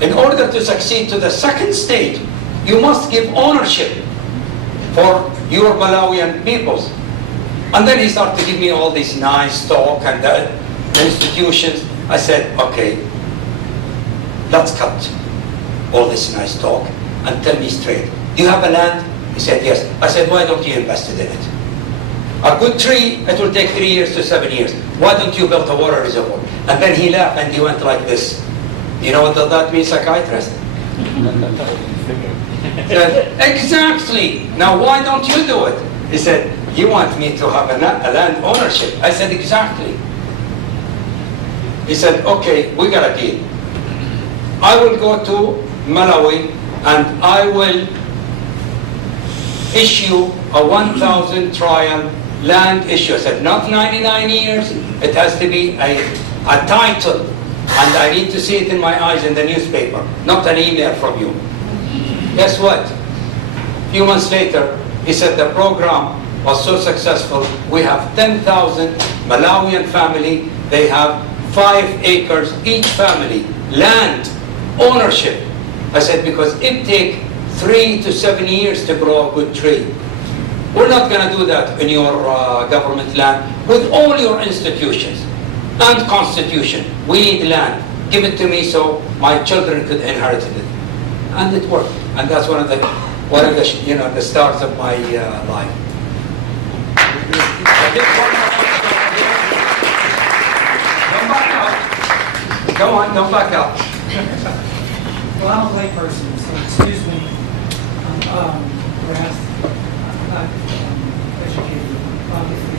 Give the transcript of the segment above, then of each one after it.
in order to succeed to the second stage, you must give ownership for your Malawian peoples. And then he started to give me all this nice talk and the institutions. I said, okay, let's cut all this nice talk and tell me straight. Do you have a land? He said, yes. I said, why don't you invest in it? A good tree, it will take 3 years to 7 years. Why don't you build a water reservoir? And then he laughed and he went like this. You know what that means, psychiatrist? Said, exactly. Now why don't you do it? He said, you want me to have a land ownership? I said, exactly. He said, okay, we got a deal. I will go to Malawi and I will issue a 1,000 trial land issue. I said, not 99 years, it has to be a title. And I need to see it in my eyes in the newspaper, not an email from you. Guess what? A few months later, he said the program was so successful, we have 10,000 Malawian family, they have 5 acres each family, land ownership. I said, because it takes 3 to 7 years to grow a good tree. We're not going to do that in your government land with all your institutions and constitution. We need land. Give it to me so my children could inherit it. And it worked. And that's one of the the stars of my life. Don't back up. Go on, don't back up. Well, I'm a layperson, so excuse me. Perhaps I'm not educated, obviously.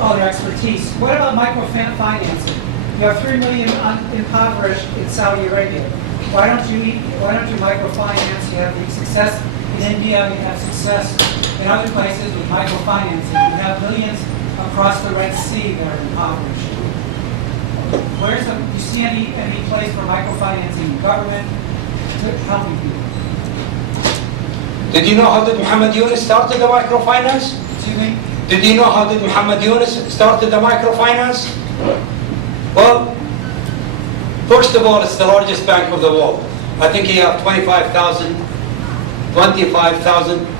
All their expertise. What about microfinancing? You have 3 million impoverished in Saudi Arabia. Why don't you microfinance? You have success in India. You have success in other places with microfinancing. You have millions across the Red Sea that are impoverished. Do you see any place for microfinancing in government to helping people? Did you know how did Muhammad Yunus started the microfinance? Excuse me? Did you know how did Muhammad Yunus started the microfinance? Well, first of all, it's the largest bank of the world. I think he has 25,000.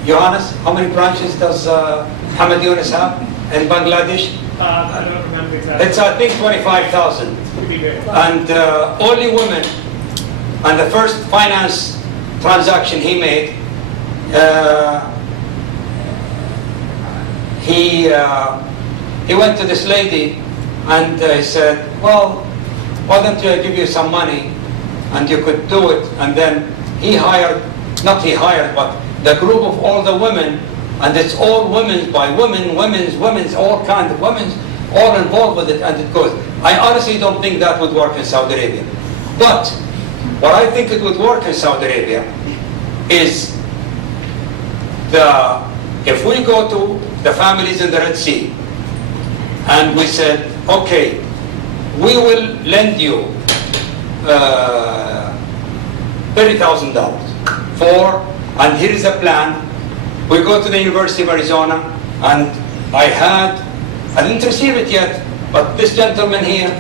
Johannes, how many branches does Muhammad Yunus have in Bangladesh? I don't remember exactly. It's, I think, 25,000. And only women. And the first finance transaction he made, he went to this lady and he said, well, why don't I give you some money and you could do it. And then but the group of all the women, and it's all women by women's, all kinds of women's, all involved with it, and it goes. I honestly don't think that would work in Saudi Arabia. But what I think it would work in Saudi Arabia is if we go to the families in the Red Sea and we said, okay, we will lend you $30,000 and here is a plan. We go to the University of Arizona, and I didn't receive it yet, but this gentleman here,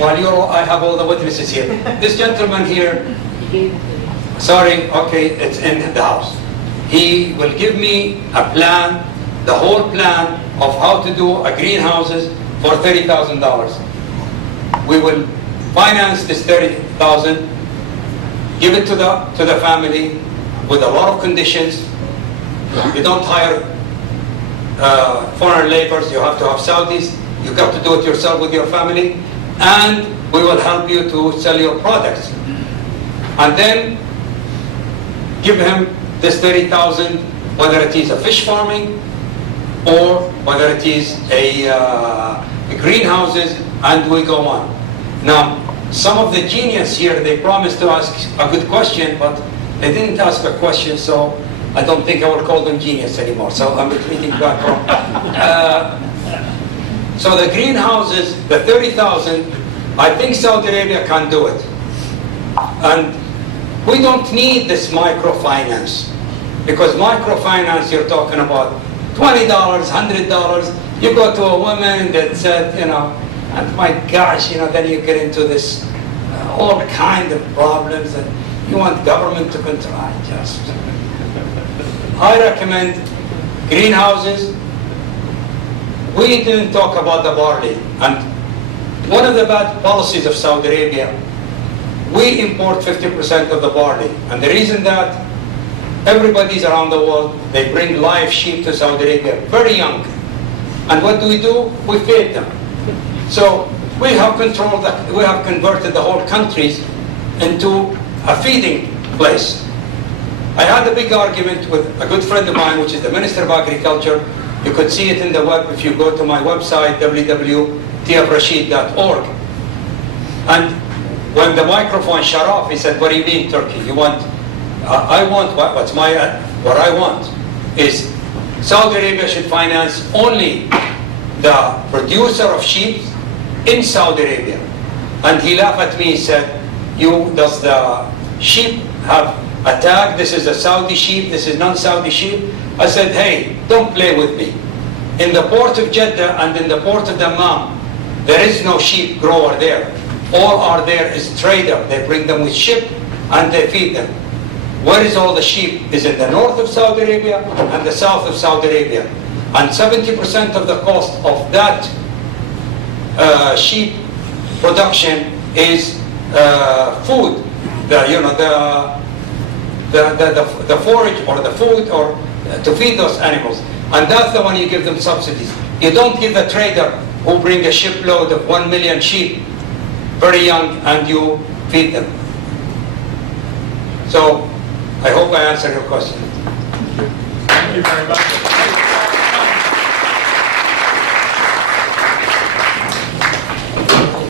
I have all the witnesses here. This gentleman here, sorry, okay, it's in the house. He will give me a plan, the whole plan of how to do a greenhouses for $30,000. We will finance this $30,000, give it to the family with a lot of conditions. You don't hire foreign laborers, you have to have Saudis, you got to do it yourself with your family, and we will help you to sell your products. And then give him this $30,000, whether it is a fish farming or whether it is a greenhouses, and we go on. Now, some of the genius here, they promised to ask a good question, but they didn't ask a question, so I don't think I will call them genius anymore. So I'm retreating back from. So the greenhouses, the 30,000, I think Saudi Arabia can do it. And we don't need this microfinance, because microfinance, you're talking about $20, $100. You go to a woman that said, and my gosh, then you get into this all kind of problems, and you want government to control. I recommend greenhouses. We didn't talk about the barley, and one of the bad policies of Saudi Arabia, we import 50% of the barley, and the reason that everybody's around the world, they bring live sheep to Saudi Arabia, very young, and what do? We feed them. So we have we have converted the whole countries into a feeding place. I had a big argument with a good friend of mine, which is the Minister of Agriculture. You could see it in the web if you go to my website, www.tfrasheed.org. And when the microphone shut off, he said, "What do you mean, Turkey? You want?" I want what I want is Saudi Arabia should finance only the producer of sheep in Saudi Arabia. And he laughed at me. He said, does the sheep have a tag? This is a Saudi sheep, this is non-Saudi sheep. I said, hey, don't play with me. In the port of Jeddah and in the port of Dammam, there is no sheep grower there. All are there is trader. They bring them with ship and they feed them. Where is all the sheep? Is in the north of Saudi Arabia and the south of Saudi Arabia. And 70% of the cost of that sheep production is food. The forage or the food or to feed those animals. And that's the one you give them subsidies. You don't give a trader who bring a shipload of 1 million sheep, very young, and you feed them. So I hope I answered your question. Thank you very much.